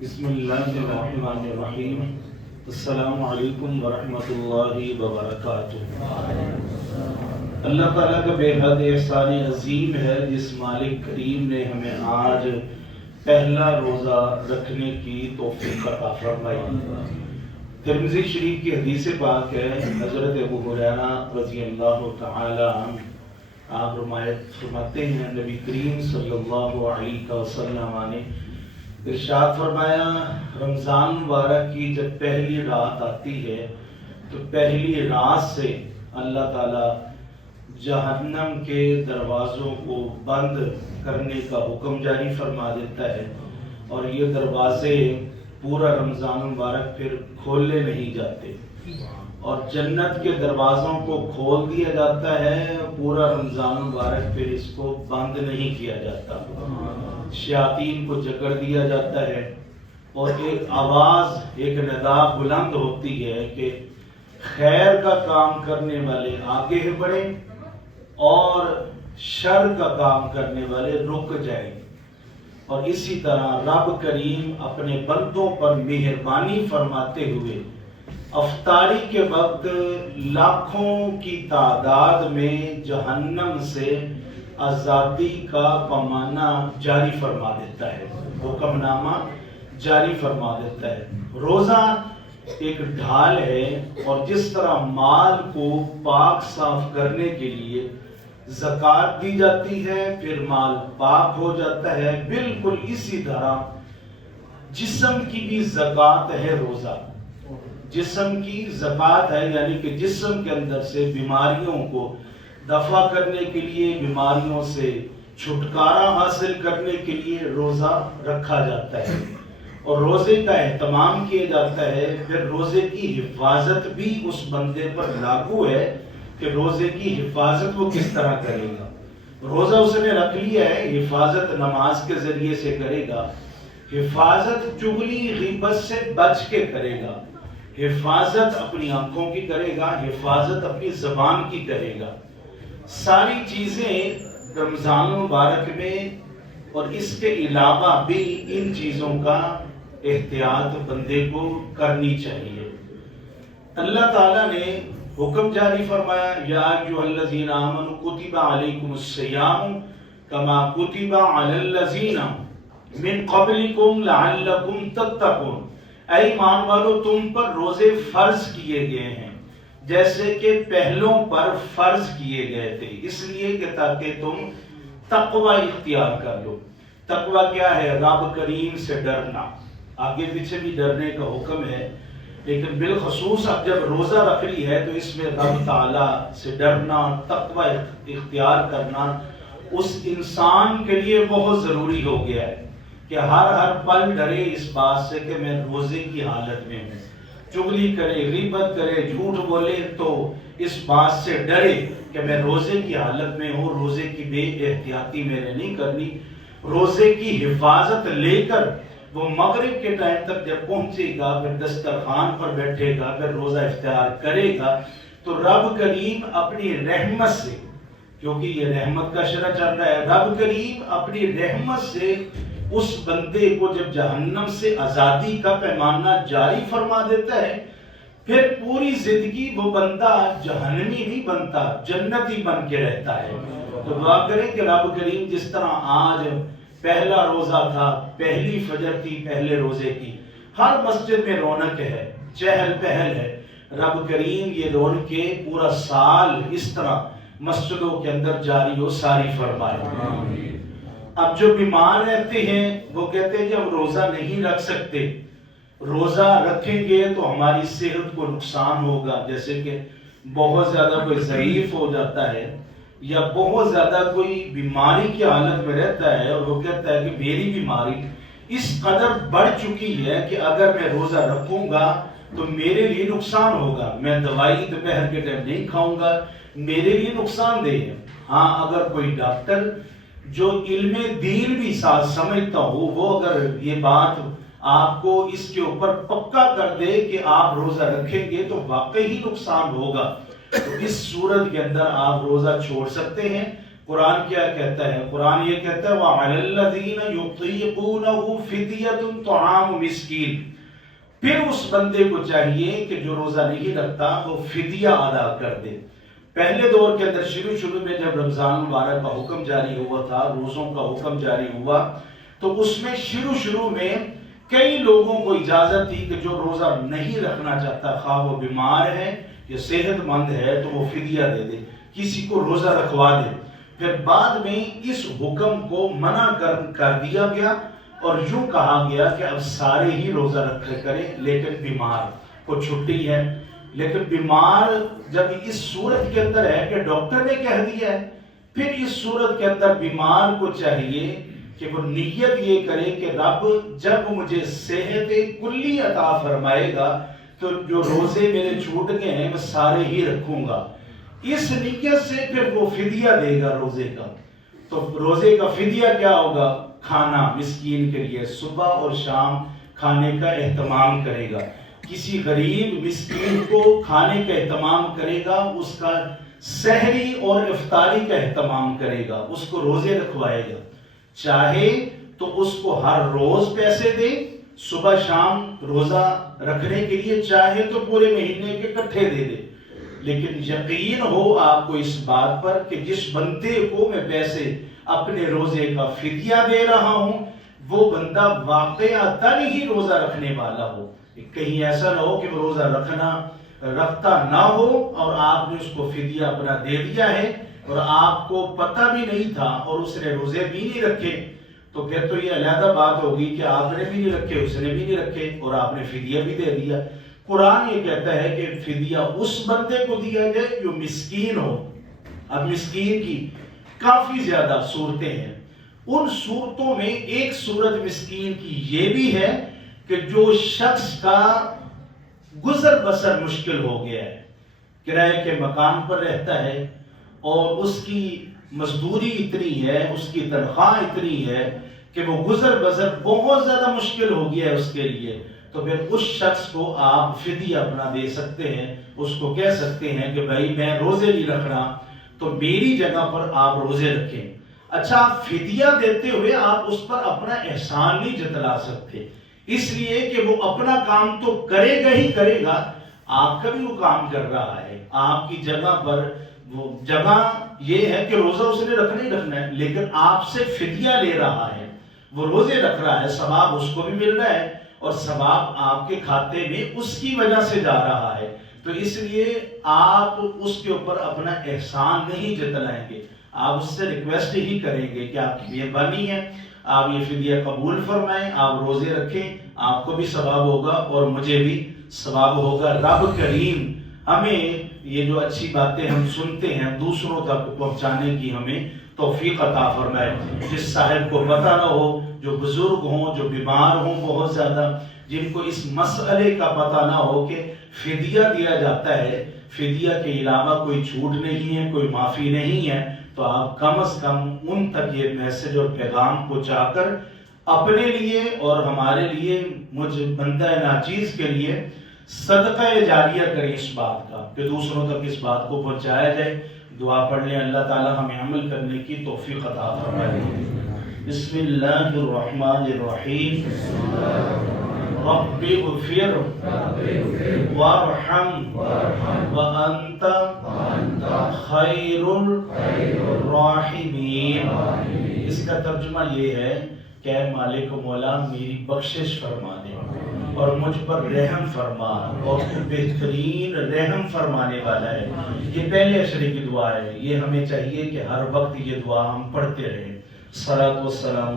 بسم اللہ الرحمن الرحیم۔ السلام علیکم ورحمۃ اللہ وبرکاتہ۔ اللہ تعالیٰ کا بے حد احسان عظیم ہے جس مالک کریم نے ہمیں آج پہلا روزہ رکھنے کی توفیق عطا فرمائی۔ ترمذی شریف کی حدیث پاک ہے، حضرت ابو ہریرہ رضی اللہ تعالی عنہ آپ روایت فرماتے ہیں، نبی کریم صلی اللہ علیہ وسلم نے ارشاد فرمایا، رمضان مبارک کی جب پہلی رات آتی ہے تو پہلی رات سے اللہ تعالیٰ جہنم کے دروازوں کو بند کرنے کا حکم جاری فرما دیتا ہے، اور یہ دروازے پورا رمضان مبارک پھر کھولے نہیں جاتے، اور جنت کے دروازوں کو کھول دیا جاتا ہے، پورا رمضان مبارک پھر اس کو بند نہیں کیا جاتا۔ شیاطین کو جکڑ دیا جاتا ہے، اور ایک آواز، ایک ندا بلند ہوتی ہے کہ خیر کا کام کرنے والے آگے بڑھیں اور شر کا کام کرنے والے رک جائیں۔ اور اسی طرح رب کریم اپنے بندوں پر مہربانی فرماتے ہوئے افطاری کے وقت لاکھوں کی تعداد میں جہنم سے آزادی کا پیمانہ جاری فرما دیتا ہے، حکم نامہ جاری فرما دیتا ہے۔ روزہ ایک ڈھال ہے، اور جس طرح مال کو پاک صاف کرنے کے لیے زکوٰۃ دی جاتی ہے پھر مال پاک ہو جاتا ہے، بالکل اسی طرح جسم کی بھی زکوٰۃ ہے روزہ۔ جسم کی زکوٰۃ ہے، یعنی کہ جسم کے اندر سے بیماریوں کو دفع کرنے کے لیے، بیماریوں سے چھٹکارا حاصل کرنے کے لیے روزہ رکھا جاتا ہے، اور روزے کا اہتمام کیا جاتا ہے۔ پھر روزے کی حفاظت بھی اس بندے پر لاگو ہے کہ روزے کی حفاظت وہ کس طرح کرے گا۔ روزہ اس نے رکھ لیا ہے، حفاظت نماز کے ذریعے سے کرے گا، حفاظت چغلی غیبت سے بچ کے کرے گا، حفاظت اپنی آنکھوں کی کرے گا، حفاظت اپنی زبان کی کرے گا۔ ساری چیزیں رمضان مبارک میں، اور اس کے علاوہ بھی ان چیزوں کا احتیاط بندے کو کرنی چاہیے۔ اللہ تعالیٰ نے حکم جاری فرمایا، یا ایھا الذین آمنوا کتب علیکم الصیام کما کتب علی الذین من قبلکم لعلکم تتقون۔ اے ایمان والو، تم پر روزے فرض کیے گئے ہیں جیسے کہ پہلوں پر فرض کیے گئے تھے، اس لیے کہ تاکہ تم تقوی اختیار کر لو۔ تقوی کیا ہے؟ رب کریم سے ڈرنا۔ آگے پیچھے بھی ڈرنے کا حکم ہے، لیکن بالخصوص اب جب روزہ رکھ لی ہے تو اس میں رب تعالیٰ سے ڈرنا، تقوی اختیار کرنا اس انسان کے لیے بہت ضروری ہو گیا ہے کہ ہر پل ڈرے اس بات سے کہ میں روزے کی حالت میں ہوں۔ چغلی کرے، غیبت کرے، جھوٹ بولے تو اس بات سے ڈرے کہ میں روزے کی حالت میں ہوں، روزے کی بے احتیاطی میں نے نہیں کرنی۔ روزے کی حفاظت لے کر وہ مغرب کے ٹائم تک جب پہنچے گا، پھر دسترخوان پر بیٹھے گا، پھر روزہ افطار کرے گا، تو رب کریم اپنی رحمت سے، کیونکہ یہ رحمت کا شرع چل رہا ہے، رب کریم اپنی رحمت سے اس بندے کو جب جہنم سے آزادی کا پیمانہ جاری فرما دیتا ہے، پھر پوری زندگی وہ بندہ جہنمی نہیں بنتا، جنتی بن کے رہتا ہے۔ تو دعا کریں کہ رب کریم جس طرح آج پہلا روزہ تھا، پہلی فجر تھی پہلے روزے کی، ہر مسجد میں رونق ہے، چہل پہل ہے، رب کریم یہ رونقیں پورا سال اس طرح مسجدوں کے اندر جاری و ساری فرمائے۔ اب جو بیمار رہتے ہیں وہ کہتے ہیں کہ ہم روزہ نہیں رکھ سکتے، روزہ رکھیں گے تو ہماری صحت کو نقصان ہوگا، جیسے کہ بہت زیادہ کوئی ضعیف ہو جاتا ہے یا بہت زیادہ کوئی بیماری کی حالت میں رہتا ہے، اور وہ کہتا ہے کہ میری بیماری اس قدر بڑھ چکی ہے کہ اگر میں روزہ رکھوں گا تو میرے لیے نقصان ہوگا، میں دوائی دوپہر کے ٹائم نہیں کھاؤں گا، میرے لیے نقصان دہ ہے۔ ہاں، اگر کوئی ڈاکٹر جو علم دین بھی ساتھ سمجھتا ہو، وہ اگر یہ بات آپ کو اس کے اوپر پکا کر دے کہ آپ روزہ رکھیں گے تو واقعی نقصان ہوگا، تو اس صورت کے اندر آپ روزہ چھوڑ سکتے ہیں، قرآن کیا کہتا ہے؟ قرآن یہ کہتا ہے وَعَلَى الَّذِينَ يُطِيقُونَهُ فِدْيَةٌ طَعَامُ مِسْكِينٍ، پھر اس بندے کو چاہیے کہ جو روزہ نہیں رکھتا وہ فدیہ ادا کر دے۔ پہلے دور کے اندر شروع میں جب رمضان مبارک کا حکم جاری ہوا تھا، روزوں کا حکم جاری ہوا، تو اس میں شروع میں کئی لوگوں کو اجازت تھی کہ جو روزہ نہیں رکھنا چاہتا، خواہ وہ بیمار ہے یا صحت مند ہے، تو وہ فدیہ دے دے، کسی کو روزہ رکھوا دے۔ پھر بعد میں اس حکم کو منع کر دیا گیا اور یوں کہا گیا کہ اب سارے ہی روزہ رکھا کریں، لیکن بیمار کو چھٹی ہے۔ لیکن بیمار جب اس صورت کے اندر ہے کہ ڈاکٹر نے کہہ دیا ہے، پھر اس صورت کے اندر بیمار کو چاہیے کہ وہ نیت یہ کرے کہ رب جب مجھے صحت کلی عطا فرمائے گا تو جو روزے میرے چھوٹ گئے ہیں میں سارے ہی رکھوں گا۔ اس نیت سے پھر وہ فدیہ دے گا روزے کا۔ تو روزے کا فدیہ کیا ہوگا؟ کھانا مسکین کے لیے صبح اور شام کھانے کا اہتمام کرے گا، کسی غریب مسکین کو کھانے کا اہتمام کرے گا، اس کا سحری اور افطاری کا اہتمام کرے گا، اس کو روزے رکھوائے گا۔ چاہے تو اس کو ہر روز پیسے دے صبح شام روزہ رکھنے کے لیے، چاہے تو پورے مہینے کے اکٹھے دے دے، لیکن یقین ہو آپ کو اس بات پر کہ جس بندے کو میں پیسے اپنے روزے کا فدیہ دے رہا ہوں وہ بندہ واقعتاً ہی روزہ رکھنے والا ہو۔ کہیں ایسا نہ ہو کہ وہ روزہ رکھتا نہ ہو اور آپ نے اس کو فدیہ اپنا دے دیا ہے اور آپ کو پتہ بھی نہیں تھا اور اس نے روزے بھی نہیں رکھے، تو پھر تو یہ علیحدہ بات ہوگی کہ آپ نے بھی نہیں رکھے، اس نے بھی نہیں رکھے اور آپ نے فدیہ بھی دے دیا۔ قرآن یہ کہتا ہے کہ فدیہ اس بندے کو دیا جائے جو مسکین ہو۔ اب مسکین کی کافی زیادہ صورتیں ہیں، ان صورتوں میں ایک صورت مسکین کی یہ بھی ہے کہ جو شخص کا گزر بسر مشکل ہو گیا ہے، کرائے کے مکان پر رہتا ہے اور اس کی مزدوری اتنی ہے، اس کی تنخواہ اتنی ہے کہ وہ گزر بسر بہت زیادہ مشکل ہو گیا ہے اس کے لیے، تو پھر اس شخص کو آپ فدیہ اپنا دے سکتے ہیں، اس کو کہہ سکتے ہیں کہ بھائی میں روزے نہیں رکھ رہا تو میری جگہ پر آپ روزے رکھیں۔ اچھا، آپ فدیہ دیتے ہوئے آپ اس پر اپنا احسان نہیں جتلا سکتے، اس لیے کہ وہ اپنا کام تو کرے گا ہی کرے گا، آپ کا بھی وہ کام کر رہا ہے، آپ کی جگہ پر وہ جگہ یہ ہے کہ روزہ اس نے رکھنا ہی رکھنا ہے، لیکن آپ سے فدیہ لے رہا ہے، وہ روزے رکھ رہا ہے، ثواب اس کو بھی مل رہا ہے اور ثواب آپ کے کھاتے میں اس کی وجہ سے جا رہا ہے، تو اس لیے آپ اس کے اوپر اپنا احسان نہیں جتلائیں گے، آپ اس سے ریکویسٹ ہی کریں گے کہ آپ کی مہربانی ہے، آپ یہ فدیہ قبول فرمائیں، آپ روزے رکھیں، آپ کو بھی ثواب ہوگا اور مجھے بھی ثواب ہوگا۔ رب کریم ہمیں یہ جو اچھی باتیں ہم سنتے ہیں دوسروں تک پہنچانے کی ہمیں توفیق عطا فرمائے۔ جس صاحب کو پتہ نہ ہو، جو بزرگ ہوں، جو بیمار ہوں بہت زیادہ، جن کو اس مسئلے کا پتہ نہ ہو کہ فدیہ دیا جاتا ہے، فدیہ کے علاوہ کوئی چھوٹ نہیں ہے، کوئی معافی نہیں ہے، تو آپ کم از کم ان تک یہ میسج اور پیغام پہنچا کر اپنے لیے اور ہمارے لیے، مجھ بندہ ناچیز کے لیے صدقہ جاریہ کریں اس بات کا کہ دوسروں تک اس بات کو پہنچایا جائے۔ دعا پڑھ لیں، اللہ تعالی ہمیں عمل کرنے کی توفیق عطا فرمائے۔ بسم اللہ الرحمن الرحیم، رب اغفر وارحم وانت خیر الراحمین۔ اس کا ترجمہ یہ ہے کہ اے مالک و مولا میری بخشش فرما دے اور مجھ پر رحم فرما، اور تو بہترین رحم فرمانے والا ہے۔ یہ پہلے اشرے کی دعا ہے، یہ ہمیں چاہیے کہ ہر وقت یہ دعا ہم پڑھتے رہیں۔ صلاۃ والسلام